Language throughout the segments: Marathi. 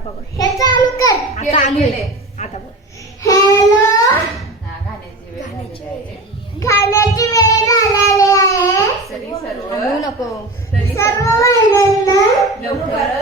आता बघ हे चालू कर. आता चालू आहे आता बघ हॅलो हा, गाण्याची वेळ झालेली आहे. खाण्याची वेळ झालेली आहे. तरी सर्व थांबवू नको. सर्व महिलांना लवकरच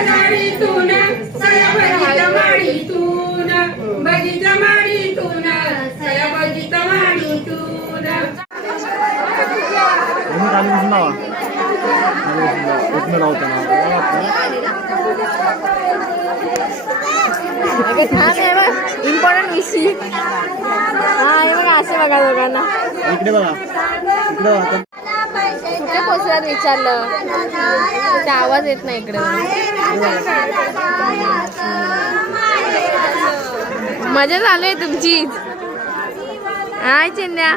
झाडीतून सया बगीचा माडीतून बगीचा माडीतून सया बगीचा माडीतून तुम्ही खाली बसून इम्पॉर्टंट विषय हा हे बघा असे बघा दोघांना. इकडे बघा. इकडे बघा. विचारलं? ते आवाज येत नाही इकडे. मजा चालू आहे तुमची. हाय चिंद्या